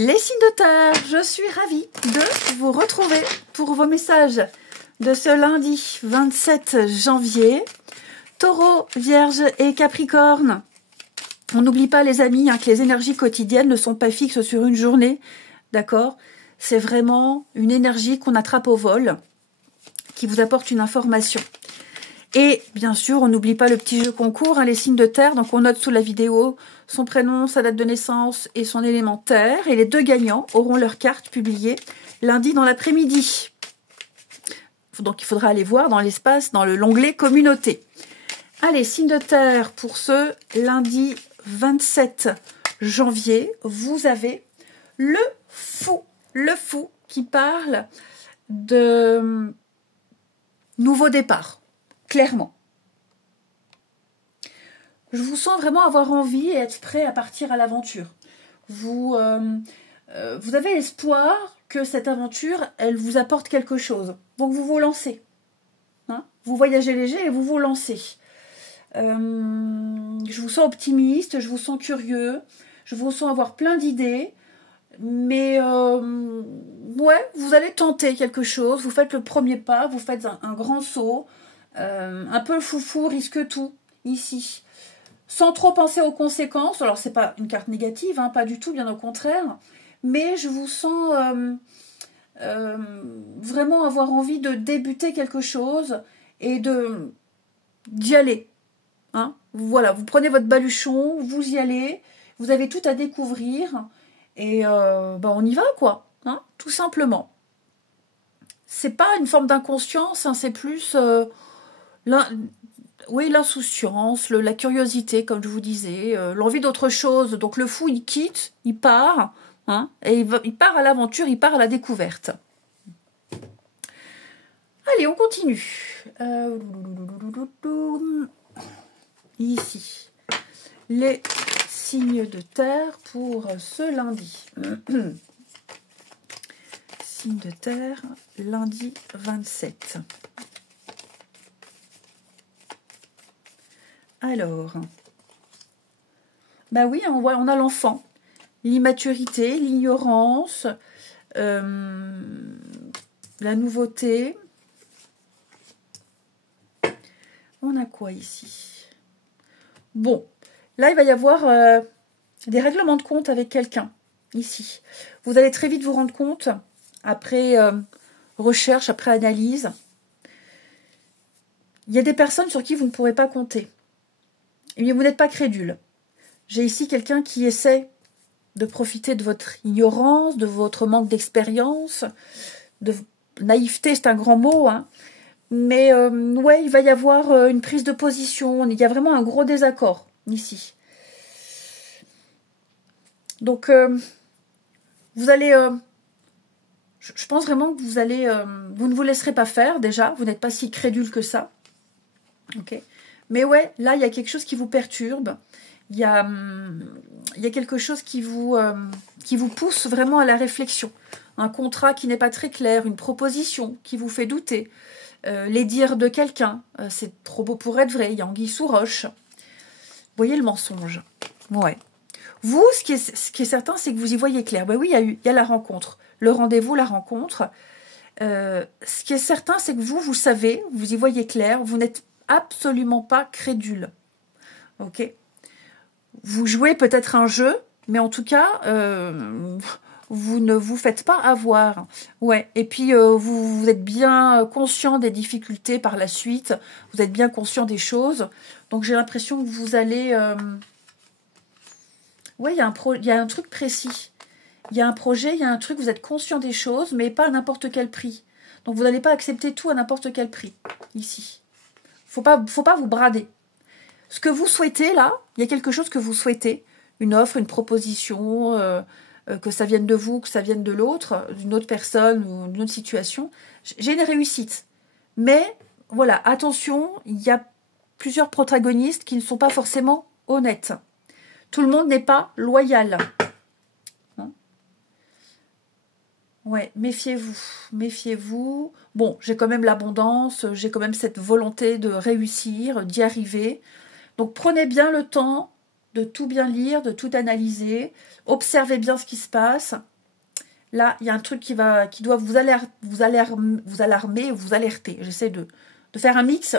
Les signes de terre, je suis ravie de vous retrouver pour vos messages de ce lundi 27 janvier. Taureau, Vierge et Capricorne. On n'oublie pas les amis que les énergies quotidiennes ne sont pas fixes sur une journée, d'accord? C'est vraiment une énergie qu'on attrape au vol, qui vous apporte une information. Et bien sûr, on n'oublie pas le petit jeu concours, les signes de terre. Donc on note sous la vidéo son prénom, sa date de naissance et son élément terre. Et les deux gagnants auront leur carte publiée lundi dans l'après-midi. Donc il faudra aller voir dans l'espace, dans l'onglet communauté. Allez, signes de terre pour ce lundi 27 janvier. Vous avez le fou qui parle de nouveau départ. Clairement. Je vous sens vraiment avoir envie et être prêt à partir à l'aventure. Vous avez espoir que cette aventure, elle vous apporte quelque chose. Donc vous vous lancez. Hein, vous voyagez léger et vous vous lancez. Je vous sens optimiste, je vous sens curieux, je vous sens avoir plein d'idées. Mais ouais, vous allez tenter quelque chose, vous faites le premier pas, vous faites un grand saut. Un peu le foufou risque tout ici, sans trop penser aux conséquences. Alors c'est pas une carte négative, pas du tout, bien au contraire, mais je vous sens vraiment avoir envie de débuter quelque chose et d'y aller. Voilà, vous prenez votre baluchon, vous y allez, vous avez tout à découvrir et on y va quoi, tout simplement. C'est pas une forme d'inconscience, c'est plus l'insouciance, la curiosité, comme je vous disais, l'envie d'autre chose. Donc le fou, il quitte, il part, et il part à l'aventure, il part à la découverte. Allez, on continue. Ici, les signes de terre pour ce lundi. Signes de terre, lundi 27. Alors, bah oui, on a l'enfant, l'immaturité, l'ignorance, la nouveauté. On a quoi ici? Bon, là, il va y avoir des règlements de compte avec quelqu'un, ici. Vous allez très vite vous rendre compte, après recherche, après analyse. Il y a des personnes sur qui vous ne pourrez pas compter. Mais vous n'êtes pas crédule. J'ai ici quelqu'un qui essaie de profiter de votre ignorance, de votre manque d'expérience, de naïveté, c'est un grand mot, mais ouais, il va y avoir une prise de position, il y a vraiment un gros désaccord ici. Donc, vous allez, je pense vraiment que vous allez, vous ne vous laisserez pas faire déjà, vous n'êtes pas si crédule que ça, ok. Mais ouais, là, il y a quelque chose qui vous perturbe. Il y a quelque chose qui vous pousse vraiment à la réflexion. Un contrat qui n'est pas très clair, une proposition qui vous fait douter. Les dires de quelqu'un, c'est trop beau pour être vrai, il y a anguille sous roche. Vous voyez le mensonge. Ouais. Vous, ce qui est certain, c'est que vous y voyez clair. Ben oui, il y a la rencontre. Le rendez-vous, la rencontre. Ce qui est certain, c'est que vous savez, vous y voyez clair, vous n'êtes absolument pas crédule. Ok. Vous jouez peut-être un jeu, mais en tout cas, vous ne vous faites pas avoir. Ouais. Et puis vous êtes bien conscient des difficultés par la suite. Vous êtes bien conscient des choses. Donc j'ai l'impression que vous allez. Ouais, il y a un truc précis. Il y a un projet, il y a un truc. Vous êtes conscient des choses, mais pas à n'importe quel prix. Donc vous n'allez pas accepter tout à n'importe quel prix ici. Faut pas vous brader. Ce que vous souhaitez, là, il y a quelque chose que vous souhaitez. Une offre, une proposition, que ça vienne de vous, que ça vienne de l'autre, d'une autre personne ou d'une autre situation. J'ai une réussite. Mais, voilà, attention, il y a plusieurs protagonistes qui ne sont pas forcément honnêtes. Tout le monde n'est pas loyal. Ouais, méfiez-vous, méfiez-vous. Bon, j'ai quand même l'abondance, j'ai quand même cette volonté de réussir, d'y arriver. Donc prenez bien le temps de tout bien lire, de tout analyser. Observez bien ce qui se passe. Là, il y a un truc qui doit vous alarmer, vous alerter. J'essaie de faire un mix.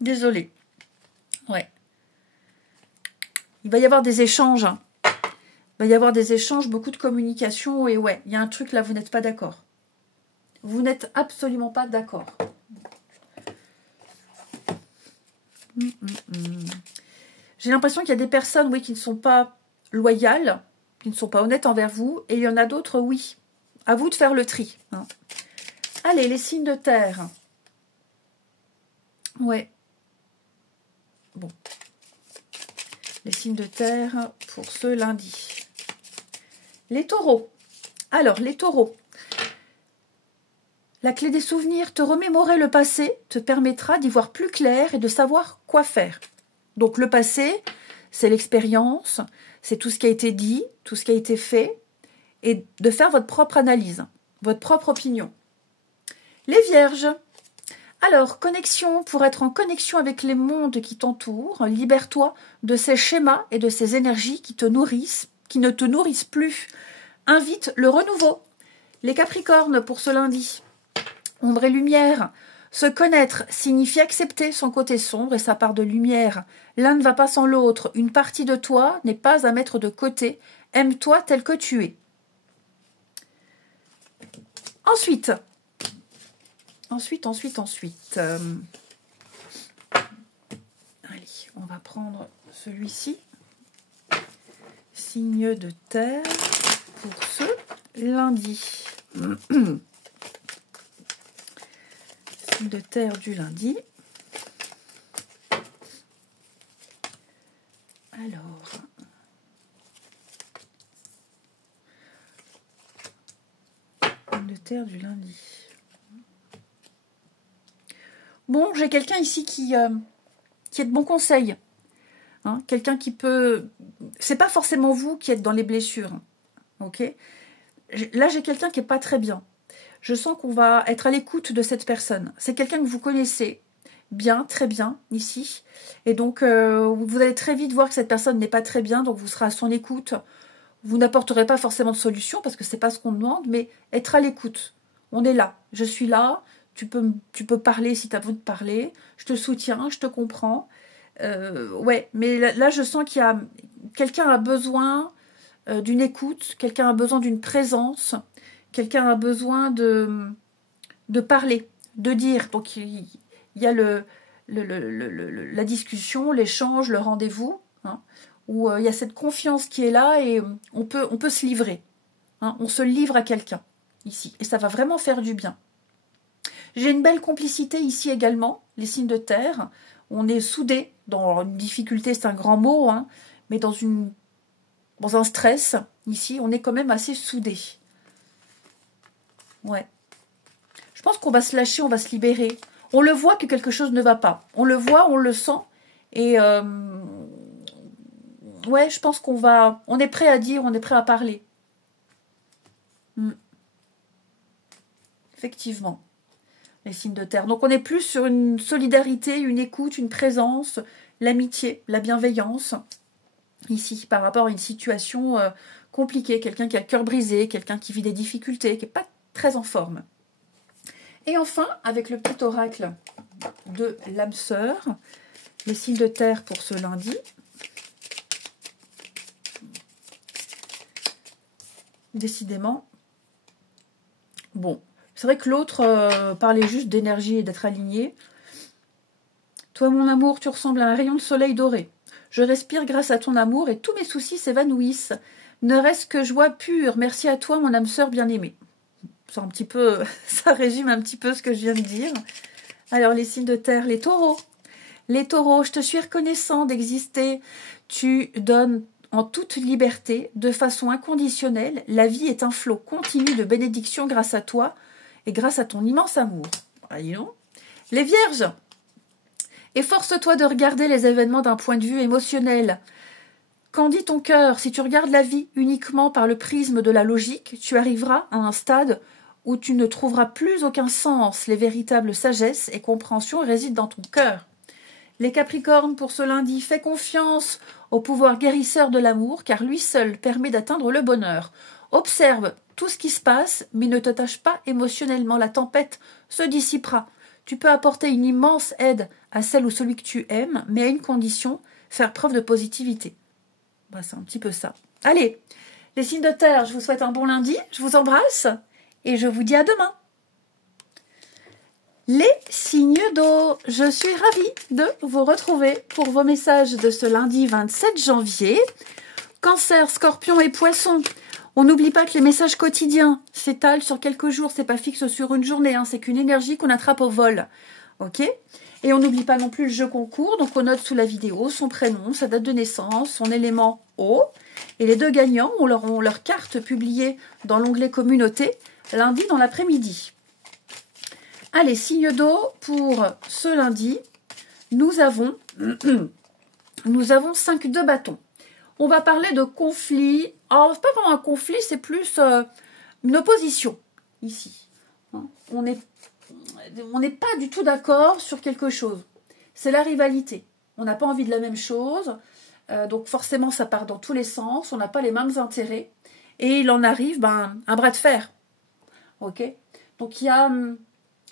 Désolée. Ouais. Il va y avoir des échanges. Hein. Il va y avoir des échanges, beaucoup de communication. Et ouais, il y a un truc là, vous n'êtes pas d'accord. Vous n'êtes absolument pas d'accord. J'ai l'impression qu'il y a des personnes, oui, qui ne sont pas loyales, qui ne sont pas honnêtes envers vous. Et il y en a d'autres, oui. À vous de faire le tri. Hein. Allez, les signes de terre. Ouais. Bon. Les signes de terre pour ce lundi. Les taureaux. Alors, les taureaux. La clé des souvenirs, te remémorer le passé te permettra d'y voir plus clair et de savoir quoi faire. Donc, le passé, c'est l'expérience, c'est tout ce qui a été dit, tout ce qui a été fait, et de faire votre propre analyse, votre propre opinion. Les vierges. Alors, connexion, pour être en connexion avec les mondes qui t'entourent, libère-toi de ces schémas et de ces énergies qui te nourrissent, qui ne te nourrissent plus. Invite le renouveau. Les capricornes pour ce lundi. Ombre et lumière. Se connaître signifie accepter son côté sombre et sa part de lumière. L'un ne va pas sans l'autre. Une partie de toi n'est pas à mettre de côté. Aime-toi tel que tu es. Ensuite. Allez, on va prendre celui-ci. Signe de terre pour ce lundi. Signe de terre du lundi. Alors. Signe de terre du lundi. Bon, j'ai quelqu'un ici qui est de bons conseils. Hein, quelqu'un qui peut... C'est pas forcément vous qui êtes dans les blessures. Ok. Là, j'ai quelqu'un qui est pas très bien. Je sens qu'on va être à l'écoute de cette personne. C'est quelqu'un que vous connaissez bien, très bien, ici. Et donc, vous allez très vite voir que cette personne n'est pas très bien, donc vous serez à son écoute. Vous n'apporterez pas forcément de solution, parce que c'est pas ce qu'on demande, mais être à l'écoute. On est là. Je suis là. Tu peux parler si tu as besoin de parler. Je te soutiens, je te comprends. Ouais, mais là, je sens qu'il y a... Quelqu'un a besoin d'une écoute, quelqu'un a besoin d'une présence, quelqu'un a besoin de parler, de dire. Donc, il y a la discussion, l'échange, le rendez-vous, hein, où il y a cette confiance qui est là et on peut se livrer. Hein, on se livre à quelqu'un, ici. Et ça va vraiment faire du bien. J'ai une belle complicité ici également, les signes de terre. On est soudés dans une difficulté, c'est un grand mot, hein, mais dans un stress, ici, on est quand même assez soudés. Ouais. Je pense qu'on va se lâcher, on va se libérer. On le voit que quelque chose ne va pas. On le voit, on le sent. Et ouais, je pense on est prêt à dire, on est prêt à parler. Effectivement. Les signes de terre. Donc on est plus sur une solidarité, une écoute, une présence, l'amitié, la bienveillance, ici, par rapport à une situation compliquée, quelqu'un qui a le cœur brisé, quelqu'un qui vit des difficultés, qui n'est pas très en forme. Et enfin, avec le petit oracle de l'âme sœur, les signes de terre pour ce lundi. Décidément. Bon. C'est vrai que l'autre parlait juste d'énergie et d'être aligné. Toi, mon amour, tu ressembles à un rayon de soleil doré. Je respire grâce à ton amour et tous mes soucis s'évanouissent. Ne reste que joie pure. Merci à toi, mon âme sœur bien-aimée. Ça résume un petit peu ce que je viens de dire. Alors, les signes de terre, les taureaux. Les taureaux, je te suis reconnaissant d'exister. Tu donnes en toute liberté, de façon inconditionnelle. La vie est un flot continu de bénédictions grâce à toi. Et grâce à ton immense amour. Voyons. Les vierges. Efforce-toi de regarder les événements d'un point de vue émotionnel. Qu'en dit ton cœur? Si tu regardes la vie uniquement par le prisme de la logique, tu arriveras à un stade où tu ne trouveras plus aucun sens. Les véritables sagesses et compréhensions résident dans ton cœur. Les Capricornes, pour ce lundi, fais confiance au pouvoir guérisseur de l'amour, car lui seul permet d'atteindre le bonheur. Observe tout ce qui se passe, mais ne te tâche pas émotionnellement. La tempête se dissipera. Tu peux apporter une immense aide à celle ou celui que tu aimes, mais à une condition, faire preuve de positivité. Bah, c'est un petit peu ça. Allez, les signes de terre, je vous souhaite un bon lundi, je vous embrasse et je vous dis à demain. Les signes d'eau, je suis ravie de vous retrouver pour vos messages de ce lundi 27 janvier. Cancer, Scorpion et Poisson. On n'oublie pas que les messages quotidiens s'étalent sur quelques jours, c'est pas fixe sur une journée, hein, c'est qu'une énergie qu'on attrape au vol. Ok ? Et on n'oublie pas non plus le jeu concours, donc on note sous la vidéo son prénom, sa date de naissance, son élément eau. Et les deux gagnants auront leur carte publiée dans l'onglet communauté lundi dans l'après-midi. Allez, signe d'eau pour ce lundi, nous avons 5 de bâton. On va parler de conflit. Alors, c'est pas vraiment un conflit, c'est plus une opposition ici. On n'est pas du tout d'accord sur quelque chose. C'est la rivalité. On n'a pas envie de la même chose. Donc forcément, ça part dans tous les sens. On n'a pas les mêmes intérêts. Et il en arrive un bras de fer. Ok ? Donc il y a...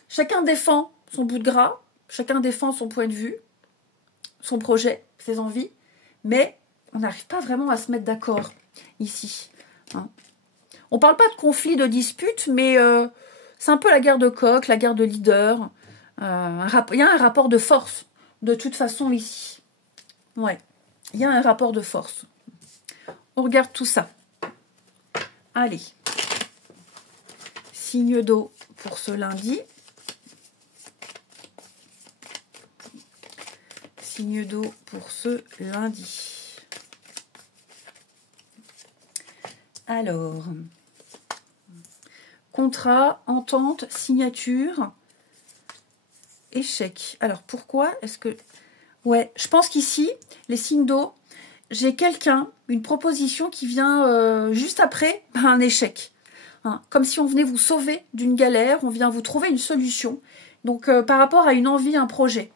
chacun défend son bout de gras. Chacun défend son point de vue, son projet, ses envies. Mais on n'arrive pas vraiment à se mettre d'accord ici. Hein. On ne parle pas de conflit, de dispute, mais c'est un peu la guerre de coq, la guerre de leader. Il y a un rapport de force, de toute façon, ici. Ouais, il y a un rapport de force. On regarde tout ça. Allez. Signe d'eau pour ce lundi. Signe d'eau pour ce lundi. Alors, contrat, entente, signature, échec. Alors, pourquoi est-ce que... Ouais, je pense qu'ici, les signes d'eau, j'ai quelqu'un, une proposition qui vient juste après un échec. Hein, comme si on venait vous sauver d'une galère, on vient vous trouver une solution. Donc, par rapport à une envie, un projet.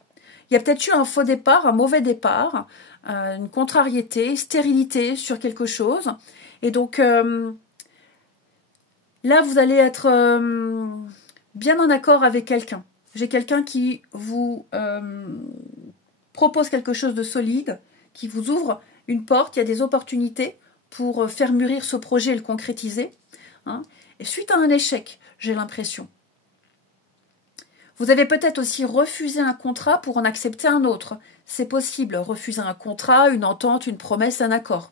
Il y a peut-être eu un faux départ, un mauvais départ, une contrariété, stérilité sur quelque chose. Et donc, là, vous allez être bien en accord avec quelqu'un. J'ai quelqu'un qui vous propose quelque chose de solide, qui vous ouvre une porte, il y a des opportunités pour faire mûrir ce projet et le concrétiser. Hein. Et suite à un échec, j'ai l'impression. Vous avez peut-être aussi refusé un contrat pour en accepter un autre. C'est possible, refuser un contrat, une entente, une promesse, un accord.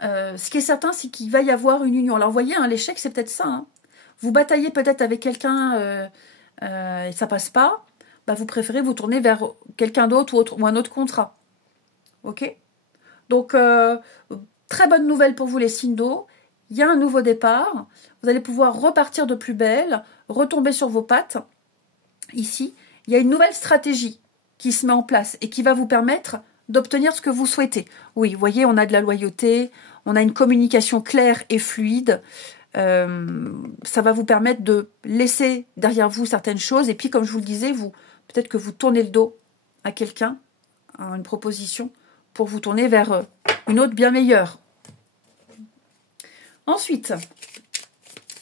Ce qui est certain, c'est qu'il va y avoir une union. Alors, vous voyez, hein, l'échec, c'est peut-être ça. Hein. Vous bataillez peut-être avec quelqu'un et ça passe pas. Bah, vous préférez vous tourner vers quelqu'un d'autre ou un autre contrat. Ok ? Donc, très bonne nouvelle pour vous, les signes d'eau. Il y a un nouveau départ. Vous allez pouvoir repartir de plus belle, retomber sur vos pattes. Ici, il y a une nouvelle stratégie qui se met en place et qui va vous permettre d'obtenir ce que vous souhaitez. Oui, vous voyez, on a de la loyauté, on a une communication claire et fluide. Ça va vous permettre de laisser derrière vous certaines choses. Et puis, comme je vous le disais, peut-être que vous tournez le dos à quelqu'un, à une proposition, pour vous tourner vers une autre bien meilleure. Ensuite,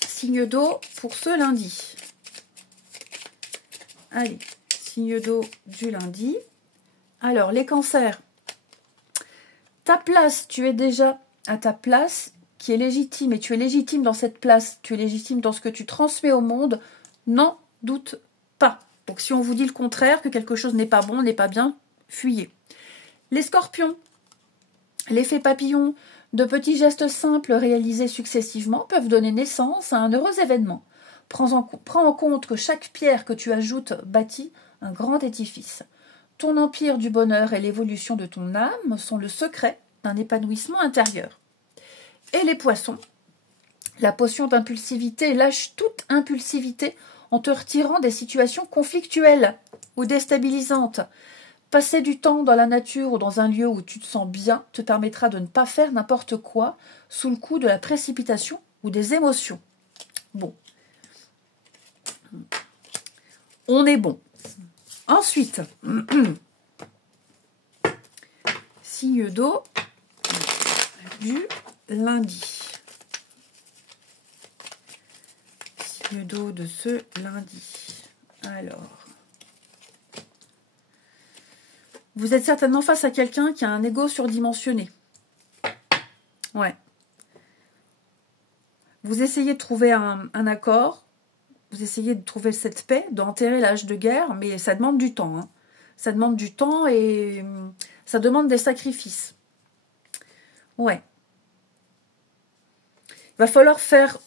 signe d'eau pour ce lundi. Allez, signe d'eau du lundi. Alors, les cancers. Ta place, tu es déjà à ta place qui est légitime. Et tu es légitime dans cette place. Tu es légitime dans ce que tu transmets au monde. N'en doute pas. Donc, si on vous dit le contraire, que quelque chose n'est pas bon, n'est pas bien, fuyez. Les scorpions. L'effet papillon de petits gestes simples réalisés successivement peuvent donner naissance à un heureux événement. Prends en compte que chaque pierre que tu ajoutes bâtit un grand édifice. Ton empire du bonheur et l'évolution de ton âme sont le secret d'un épanouissement intérieur. Et les poissons, la potion d'impulsivité lâche toute impulsivité en te retirant des situations conflictuelles ou déstabilisantes. Passer du temps dans la nature ou dans un lieu où tu te sens bien te permettra de ne pas faire n'importe quoi sous le coup de la précipitation ou des émotions. Bon. On est bon. Ensuite, signe d'eau du lundi. Signe d'eau de ce lundi. Alors, vous êtes certainement face à quelqu'un qui a un ego surdimensionné. Ouais. Vous essayez de trouver un accord, vous essayez de trouver cette paix, d'enterrer l'âge de guerre, mais ça demande du temps. Hein. Ça demande du temps et ça demande des sacrifices. Ouais. Il va falloir faire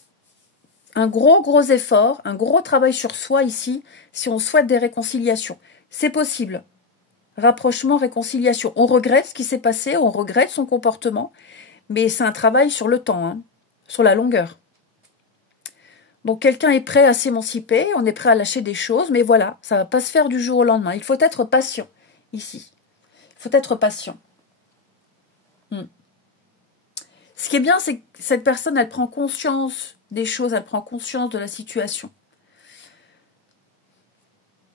un gros effort, un gros travail sur soi ici, si on souhaite des réconciliations. C'est possible. Rapprochement, réconciliation. On regrette ce qui s'est passé, on regrette son comportement, mais c'est un travail sur le temps, hein, sur la longueur. Donc quelqu'un est prêt à s'émanciper, on est prêt à lâcher des choses, mais voilà, ça ne va pas se faire du jour au lendemain. Il faut être patient ici. Il faut être patient. Ce qui est bien, c'est que cette personne, elle prend conscience des choses, elle prend conscience de la situation.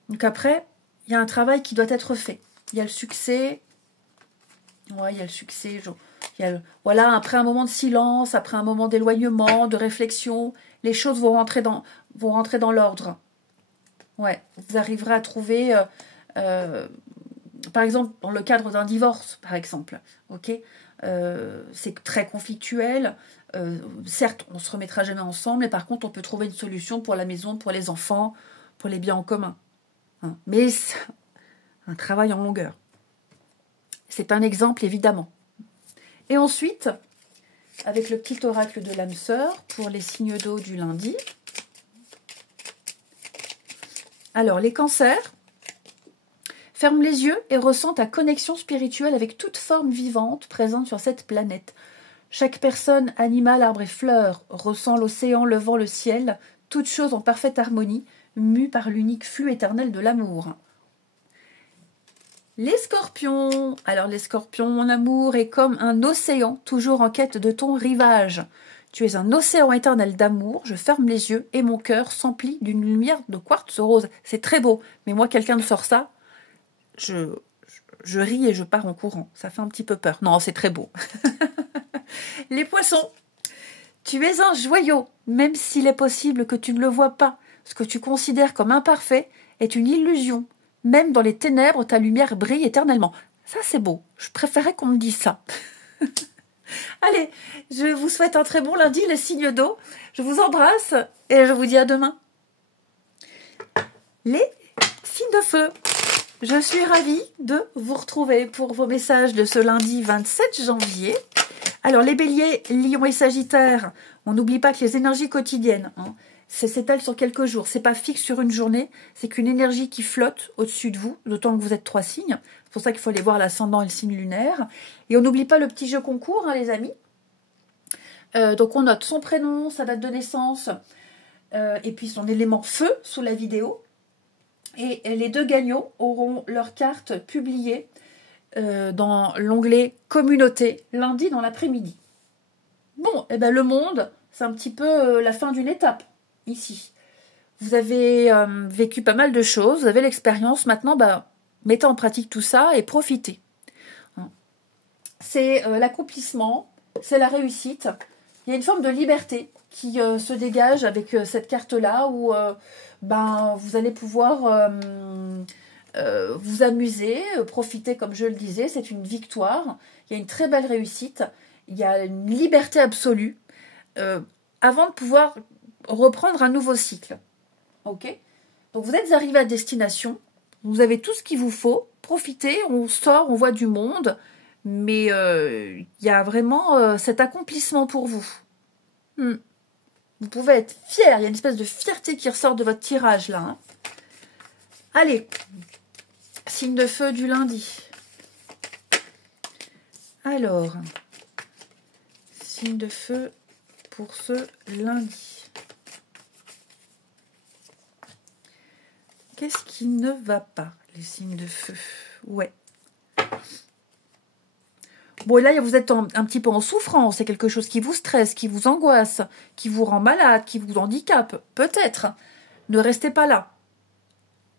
Donc après, il y a un travail qui doit être fait. Il y a le succès. Ouais, il y a le succès. Voilà, après un moment de silence, après un moment d'éloignement, de réflexion, les choses vont rentrer dans l'ordre. Ouais, vous arriverez à trouver, par exemple, dans le cadre d'un divorce, par exemple, ok, c'est très conflictuel. Certes, on ne se remettra jamais ensemble, mais par contre, on peut trouver une solution pour la maison, pour les enfants, pour les biens en commun. Hein. Mais c'est un travail en longueur. C'est un exemple, évidemment. Et ensuite, avec le petit oracle de l'âme sœur pour les signes d'eau du lundi. Alors, les cancers, ferme les yeux et ressent ta connexion spirituelle avec toute forme vivante présente sur cette planète. Chaque personne, animal, arbre et fleur ressent l'océan, le vent, le ciel, toutes choses en parfaite harmonie, mues par l'unique flux éternel de l'amour. Les scorpions. Alors les scorpions, mon amour est comme un océan, toujours en quête de ton rivage. Tu es un océan éternel d'amour, je ferme les yeux et mon cœur s'emplit d'une lumière de quartz rose. C'est très beau, mais moi quelqu'un me sort ça, je ris et je pars en courant. Ça fait un petit peu peur. Non, c'est très beau. Les poissons, tu es un joyau, même s'il est possible que tu ne le vois pas. Ce que tu considères comme imparfait est une illusion. Même dans les ténèbres, ta lumière brille éternellement. Ça, c'est beau. Je préférais qu'on me dise ça. Allez, je vous souhaite un très bon lundi, les signes d'eau. Je vous embrasse et je vous dis à demain. Les signes de feu. Je suis ravie de vous retrouver pour vos messages de ce lundi 27 janvier. Alors, les béliers, lions et sagittaires, on n'oublie pas que les énergies quotidiennes, s'étalent sur quelques jours. C'est pas fixe sur une journée, c'est qu'une énergie qui flotte au-dessus de vous, d'autant que vous êtes 3 signes. C'est pour ça qu'il faut aller voir l'ascendant et le signe lunaire. Et on n'oublie pas le petit jeu concours, les amis. Donc, on note son prénom, sa date de naissance, et puis son élément feu sous la vidéo. Et les 2 gagnants auront leur carte publiée dans l'onglet communauté lundi dans l'après-midi. Bon, et ben le monde, c'est un petit peu la fin d'une étape ici. Vous avez vécu pas mal de choses, vous avez l'expérience. Maintenant, mettez en pratique tout ça et profitez. C'est l'accomplissement, c'est la réussite. Il y a une forme de liberté qui se dégage avec cette carte-là où vous allez pouvoir vous amuser, profiter comme je le disais. C'est une victoire, il y a une très belle réussite, il y a une liberté absolue avant de pouvoir reprendre un nouveau cycle. Ok ? Donc vous êtes arrivé à destination, vous avez tout ce qu'il vous faut, profitez, on sort, on voit du monde, mais il y a vraiment cet accomplissement pour vous. Vous pouvez être fier, il y a une espèce de fierté qui ressort de votre tirage là. Allez, signe de feu du lundi. Alors, signe de feu pour ce lundi. Qu'est-ce qui ne va pas, les signes de feu? Ouais. Bon, là, vous êtes un petit peu en souffrance. C'est quelque chose qui vous stresse, qui vous angoisse, qui vous rend malade, qui vous handicape. Peut-être. Ne restez pas là.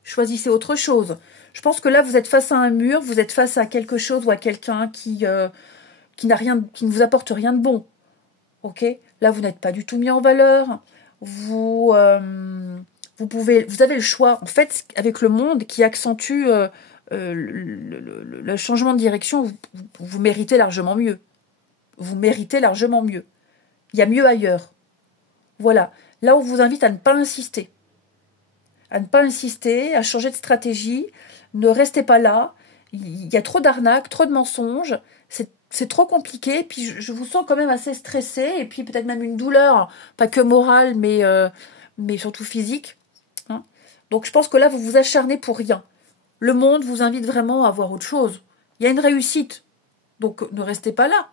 Choisissez autre chose. Je pense que là, vous êtes face à un mur, vous êtes face à quelque chose ou à quelqu'un qui n'a rien, qui ne vous apporte rien de bon. Ok? Là, vous n'êtes pas du tout mis en valeur. Vous avez le choix. En fait, avec le monde qui accentue le changement de direction, vous méritez largement mieux. Vous méritez largement mieux. Il y a mieux ailleurs. Voilà. Là, on vous invite à ne pas insister. À ne pas insister, à changer de stratégie. Ne restez pas là. Il y a trop d'arnaques, trop de mensonges. C'est trop compliqué. Puis je vous sens quand même assez stressé. Et puis peut-être même une douleur, pas que morale, mais surtout physique. Hein. Donc je pense que là, vous vous acharnez pour rien. Le monde vous invite vraiment à voir autre chose. Il y a une réussite. Donc ne restez pas là.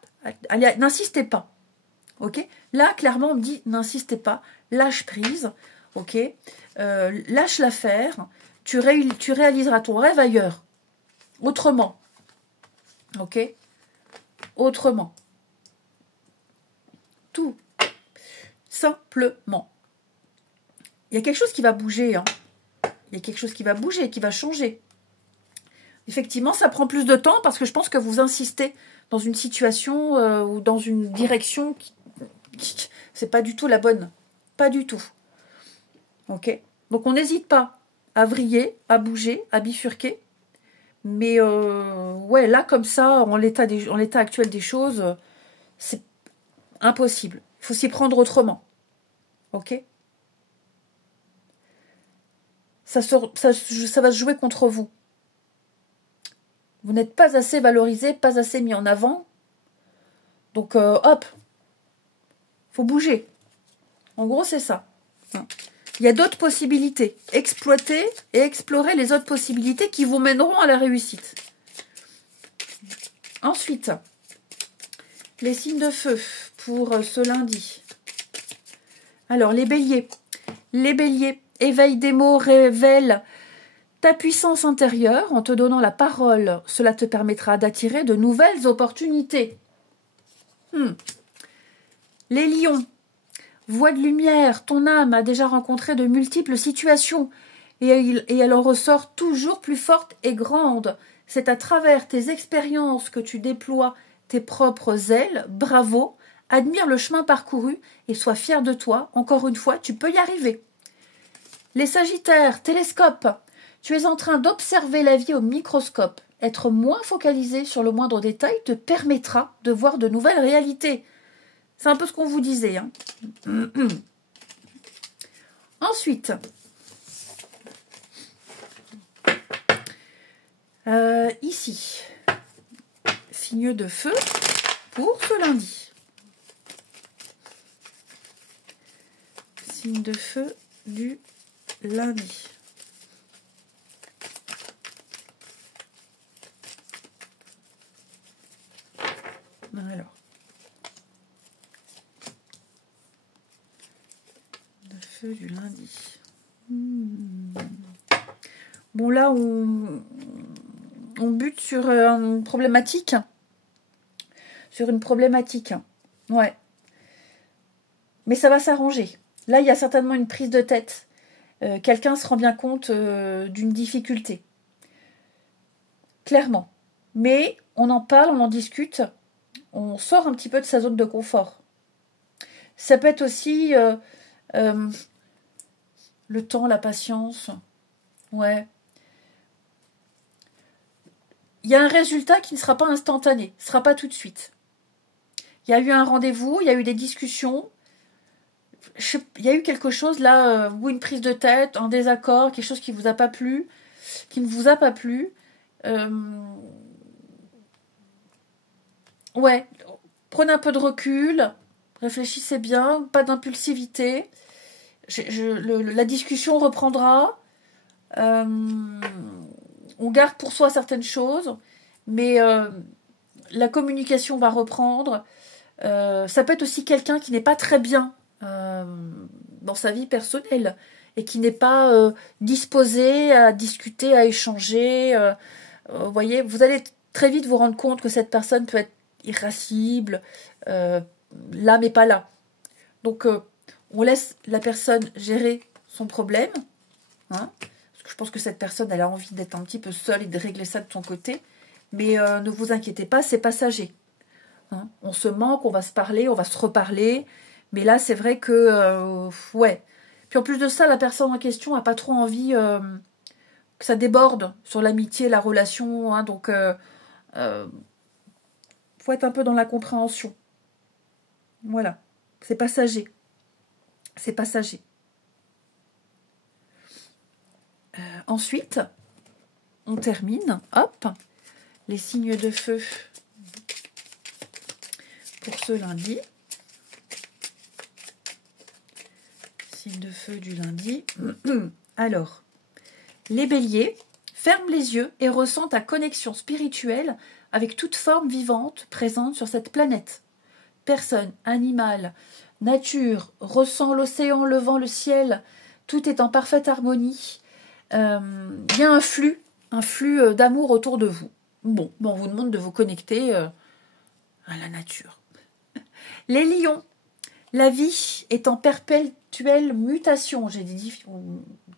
Allez, n'insistez pas. Ok? Là, clairement, on me dit n'insistez pas. Lâche prise. Ok? Lâche l'affaire. Tu réaliseras ton rêve ailleurs. Autrement. Ok? Autrement. Tout. Simplement. Il y a quelque chose qui va bouger. Hein. Il y a quelque chose qui va bouger, qui va changer. Effectivement, ça prend plus de temps parce que je pense que vous insistez dans une situation ou dans une direction qui c'est pas du tout la bonne. Pas du tout. Ok? Donc on n'hésite pas à vriller, à bouger, à bifurquer. Mais ouais, là, comme ça, en l'état actuel des choses, c'est impossible. Il faut s'y prendre autrement. Ok? Ça va se jouer contre vous. Vous n'êtes pas assez valorisé, pas assez mis en avant. Donc, hop, faut bouger. En gros, c'est ça. Il y a d'autres possibilités. Exploitez et explorez les autres possibilités qui vous mèneront à la réussite. Ensuite, les signes de feu pour ce lundi. Alors, les béliers. Les béliers, éveil des mots, révèle ta puissance intérieure en te donnant la parole. Cela te permettra d'attirer de nouvelles opportunités. Les lions. Voix de lumière, ton âme a déjà rencontré de multiples situations et elle en ressort toujours plus forte et grande. C'est à travers tes expériences que tu déploies tes propres ailes. Bravo, admire le chemin parcouru et sois fier de toi. Encore une fois, tu peux y arriver. Les sagittaires, télescope. Tu es en train d'observer la vie au microscope. Être moins focalisé sur le moindre détail te permettra de voir de nouvelles réalités. C'est un peu ce qu'on vous disait. Hein. Ensuite, ici, signe de feu pour ce lundi. Signe de feu du lundi. Alors. Du lundi. Bon, là, on bute sur une problématique. Sur une problématique. Ouais. Mais ça va s'arranger. Là, il y a certainement une prise de tête. Quelqu'un se rend bien compte d'une difficulté. Clairement. Mais on en parle, on en discute. On sort un petit peu de sa zone de confort. Ça peut être aussi... le temps, la patience. Ouais. Il y a un résultat qui ne sera pas instantané. Ce ne sera pas tout de suite. Il y a eu un rendez-vous, il y a eu des discussions. Il y a eu quelque chose là, ou une prise de tête, un désaccord, quelque chose qui ne vous a pas plu, qui ne vous a pas plu. Ouais. Prenez un peu de recul. Réfléchissez bien. Pas d'impulsivité. La discussion reprendra. On garde pour soi certaines choses, mais la communication va reprendre. Ça peut être aussi quelqu'un qui n'est pas très bien dans sa vie personnelle et qui n'est pas disposé à discuter, à échanger. Vous voyez, vous allez très vite vous rendre compte que cette personne peut être irascible, là mais pas là. Donc on laisse la personne gérer son problème. Hein. Je pense que cette personne, elle a envie d'être un petit peu seule et de régler ça de son côté. Mais ne vous inquiétez pas, c'est passager. Hein, on se manque, on va se parler, on va se reparler. Mais là, c'est vrai que... ouais. Puis en plus de ça, la personne en question n'a pas trop envie que ça déborde sur l'amitié, la relation. Hein, donc, faut être un peu dans la compréhension. Voilà. C'est passager. C'est passager. Ensuite, on termine. Hop. Les signes de feu pour ce lundi. Signe de feu du lundi. Alors, les béliers, ferment les yeux et ressentent ta connexion spirituelle avec toute forme vivante présente sur cette planète. Personne, animal, nature, ressent l'océan, le vent, le ciel, tout est en parfaite harmonie. Il y a un flux d'amour autour de vous. Bon, on vous demande de vous connecter à la nature. Les lions, la vie est en perpétuelle mutation. J'ai des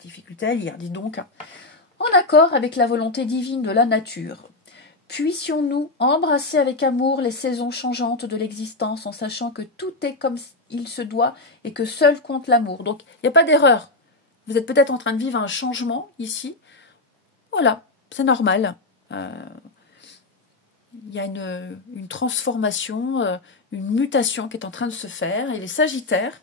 difficultés à lire, dis donc. En accord avec la volonté divine de la nature. Puissions-nous embrasser avec amour les saisons changeantes de l'existence en sachant que tout est comme il se doit et que seul compte l'amour. Donc, il n'y a pas d'erreur. Vous êtes peut-être en train de vivre un changement ici. Voilà, c'est normal. Il y a une transformation, une mutation qui est en train de se faire. Et les Sagittaires,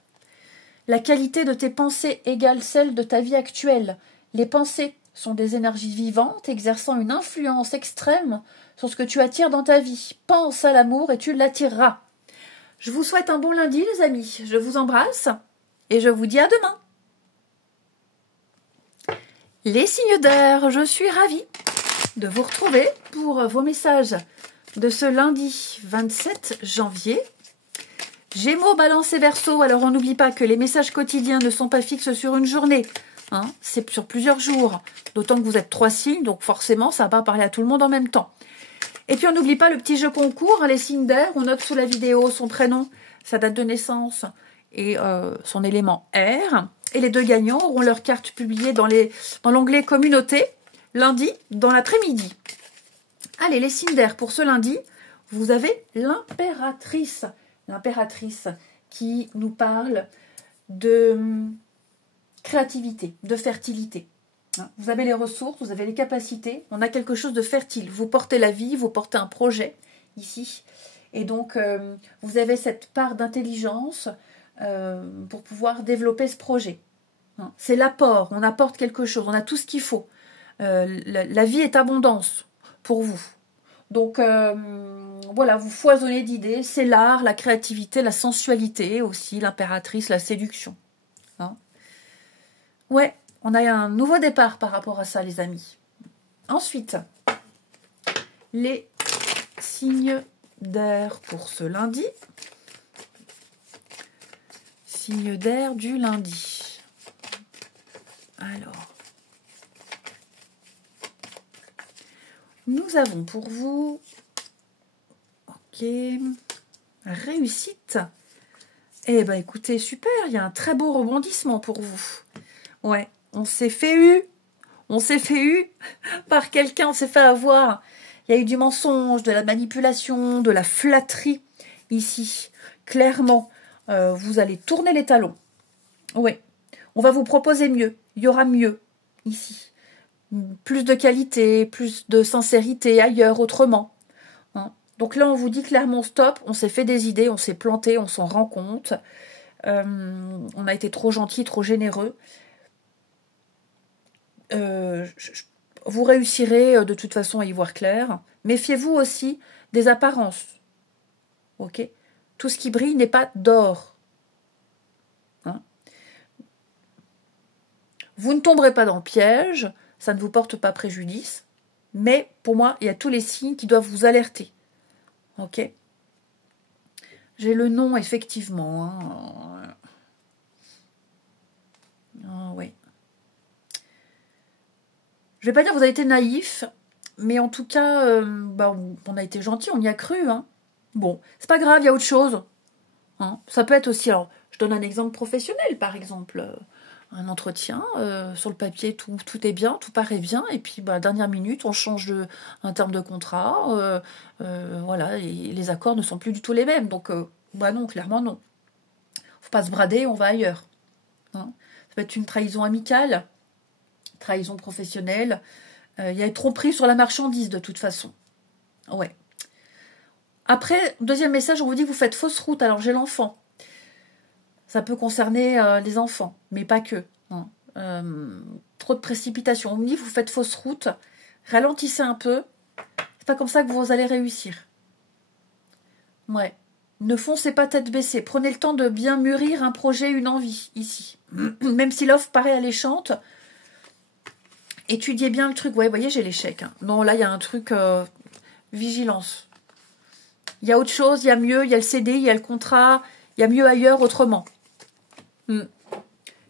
la qualité de tes pensées égale celle de ta vie actuelle. Les pensées sont des énergies vivantes exerçant une influence extrême sur ce que tu attires dans ta vie. Pense à l'amour et tu l'attireras. Je vous souhaite un bon lundi, les amis. Je vous embrasse et je vous dis à demain. Les signes d'air, je suis ravie de vous retrouver pour vos messages de ce lundi 27 janvier. Gémeaux, Balance et Verseau, alors on n'oublie pas que les messages quotidiens ne sont pas fixes sur une journée. Hein, c'est sur plusieurs jours, d'autant que vous êtes 3 signes, donc forcément ça va pas parler à tout le monde en même temps. Et puis on n'oublie pas le petit jeu concours, hein, les signes d'air, on note sous la vidéo son prénom, sa date de naissance et son élément air. Et les 2 gagnants auront leur carte publiée dans l'onglet communauté, lundi, dans l'après-midi. Allez, les signes d'air, pour ce lundi, vous avez l'impératrice. L'impératrice qui nous parle de créativité, de fertilité. Vous avez les ressources, vous avez les capacités, on a quelque chose de fertile. Vous portez la vie, vous portez un projet ici. Et donc, vous avez cette part d'intelligence pour pouvoir développer ce projet. C'est l'apport, on apporte quelque chose, on a tout ce qu'il faut. La vie est abondance pour vous. Donc, voilà, vous foisonnez d'idées. C'est l'art, la créativité, la sensualité aussi, l'impératrice, la séduction. Hein? Ouais, on a un nouveau départ par rapport à ça, les amis. Ensuite, les signes d'air pour ce lundi. Signes d'air du lundi. Alors, nous avons pour vous, ok, réussite. Eh ben écoutez, super, il y a un très beau rebondissement pour vous. Ouais, on s'est fait eu par quelqu'un, on s'est fait avoir. Il y a eu du mensonge, de la manipulation, de la flatterie ici. Clairement, vous allez tourner les talons. Oui, on va vous proposer mieux. Il y aura mieux ici. Plus de qualité, plus de sincérité ailleurs, autrement. Hein. Donc là, on vous dit clairement stop, on s'est fait des idées, on s'est planté, on s'en rend compte. On a été trop gentil, trop généreux. Vous réussirez de toute façon à y voir clair. Méfiez-vous aussi des apparences. Ok ? Tout ce qui brille n'est pas d'or. Hein ? Vous ne tomberez pas dans le piège, ça ne vous porte pas préjudice, mais pour moi, il y a tous les signes qui doivent vous alerter. Ok ? J'ai le nom, effectivement. Hein. Ah, oui. Je vais pas dire que vous avez été naïf, mais en tout cas, on a été gentil, on y a cru. Hein. Bon, c'est pas grave, il y a autre chose. Hein. Ça peut être aussi, alors, je donne un exemple professionnel, par exemple. un entretien, sur le papier, tout est bien, tout paraît bien, et puis bah, dernière minute, on change un terme de contrat, voilà, et les accords ne sont plus du tout les mêmes. Donc, bah non, clairement non. Faut pas se brader, on va ailleurs. Hein. Ça peut être une trahison amicale, trahison professionnelle. Il y a tromperie sur la marchandise de toute façon. Ouais. Après, deuxième message, on vous dit que vous faites fausse route. Alors j'ai l'enfant. Ça peut concerner les enfants, mais pas que. Hein. Trop de précipitation. On me dit que vous faites fausse route. Ralentissez un peu. C'est pas comme ça que vous allez réussir. Ouais. Ne foncez pas tête baissée. Prenez le temps de bien mûrir un projet, une envie, ici. Même si l'offre paraît alléchante, étudiez bien le truc. Ouais, vous voyez, j'ai l'échec. Hein. Non, là, il y a un truc... vigilance. Il y a autre chose, il y a mieux, il y a le CDI, il y a le contrat, il y a mieux ailleurs, autrement.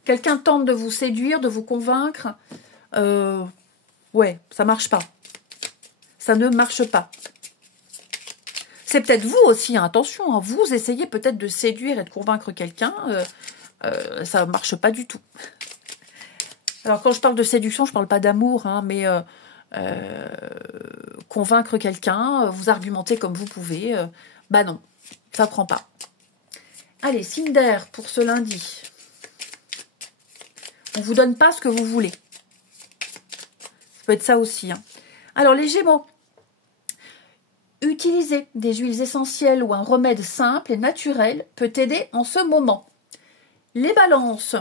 Quelqu'un tente de vous séduire, de vous convaincre. Ouais, ça marche pas. Ça ne marche pas. C'est peut-être vous aussi, hein, attention, hein, vous essayez peut-être de séduire et de convaincre quelqu'un, ça ne marche pas du tout. Alors quand je parle de séduction, je ne parle pas d'amour, hein, mais convaincre quelqu'un, vous argumenter comme vous pouvez, bah non, ça prend pas. Allez, signe d'air pour ce lundi. On vous donne pas ce que vous voulez. Ça peut être ça aussi. Hein. Alors les Gémeaux. Utiliser des huiles essentielles ou un remède simple et naturel peut t'aider en ce moment. Les Balances.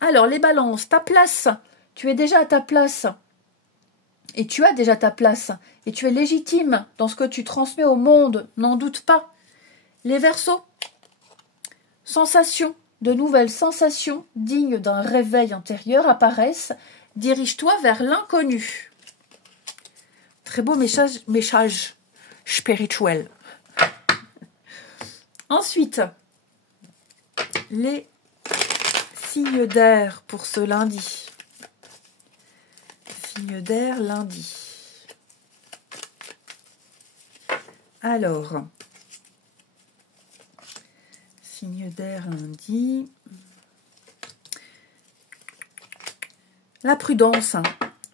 Alors les Balances, ta place. Tu es déjà à ta place. Et tu as déjà ta place. Et tu es légitime dans ce que tu transmets au monde. N'en doute pas. Les Verseaux. Sensations. De nouvelles sensations dignes d'un réveil intérieur apparaissent. Dirige-toi vers l'inconnu. Très beau message spirituel. Ensuite, les signes d'air pour ce lundi. Signes d'air lundi. Alors, signe d'air lundi. La prudence.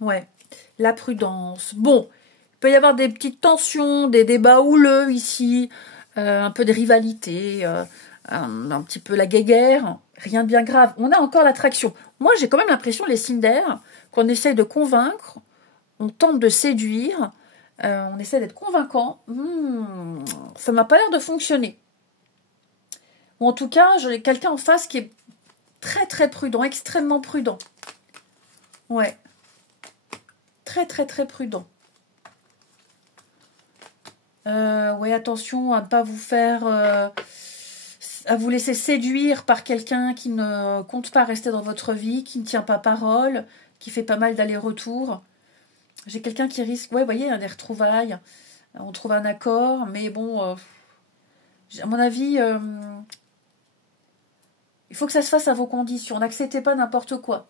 Ouais, la prudence. Bon, il peut y avoir des petites tensions, des débats houleux ici, un peu de rivalité, un petit peu la guéguerre. Rien de bien grave. On a encore l'attraction. Moi, j'ai quand même l'impression, les signes d'air, qu'on essaye de convaincre, on tente de séduire, on essaie d'être convaincant. Ça m'a pas l'air de fonctionner. Ou en tout cas, j'ai quelqu'un en face qui est très très prudent, extrêmement prudent. Ouais. Très très très prudent. Ouais, attention à ne pas vous faire... à vous laisser séduire par quelqu'un qui ne compte pas rester dans votre vie, qui ne tient pas parole, qui fait pas mal d'allers-retours. J'ai quelqu'un qui risque... Ouais, vous voyez, des retrouvailles. On trouve un accord, mais bon... à mon avis... il faut que ça se fasse à vos conditions. N'acceptez pas n'importe quoi.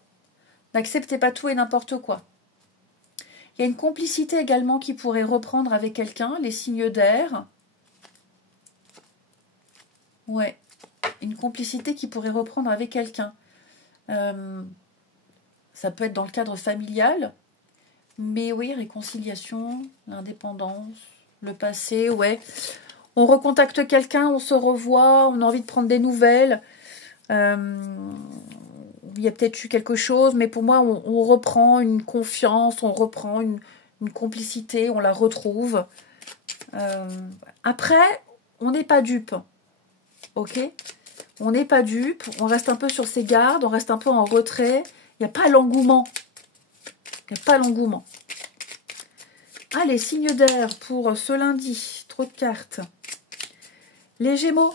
N'acceptez pas tout et n'importe quoi. Il y a une complicité également qui pourrait reprendre avec quelqu'un, les signes d'air. Ouais, une complicité qui pourrait reprendre avec quelqu'un. Ça peut être dans le cadre familial, mais oui, réconciliation, l'indépendance, le passé, ouais. On recontacte quelqu'un, on se revoit, on a envie de prendre des nouvelles. Il y a peut-être eu quelque chose, mais pour moi, on reprend une confiance, on reprend une complicité, on la retrouve. Après, on n'est pas dupe, ok? On n'est pas dupe, on reste un peu sur ses gardes, on reste un peu en retrait. Il n'y a pas l'engouement. Il n'y a pas l'engouement. Allez, signe d'air pour ce lundi. Trop de cartes. Les Gémeaux.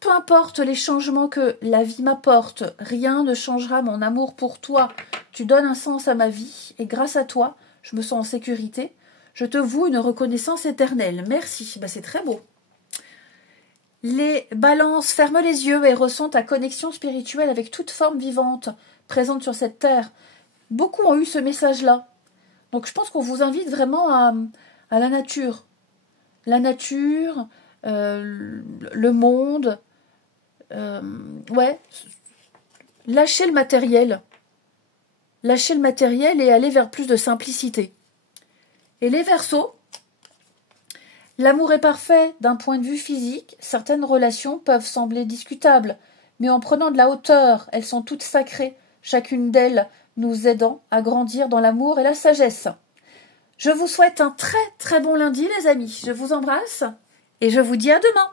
Peu importe les changements que la vie m'apporte, rien ne changera mon amour pour toi. Tu donnes un sens à ma vie et grâce à toi, je me sens en sécurité. Je te voue une reconnaissance éternelle. Merci. Bah, c'est très beau. Les Balances, ferme les yeux et ressens ta connexion spirituelle avec toute forme vivante présente sur cette terre. Beaucoup ont eu ce message-là. Donc je pense qu'on vous invite vraiment à la nature. La nature, le monde... ouais, lâcher le matériel. Lâcher le matériel et aller vers plus de simplicité. Et les Verseaux, l'amour est parfait d'un point de vue physique. Certaines relations peuvent sembler discutables, mais en prenant de la hauteur, elles sont toutes sacrées, chacune d'elles nous aidant à grandir dans l'amour et la sagesse. Je vous souhaite un très très bon lundi les amis. Je vous embrasse et je vous dis à demain.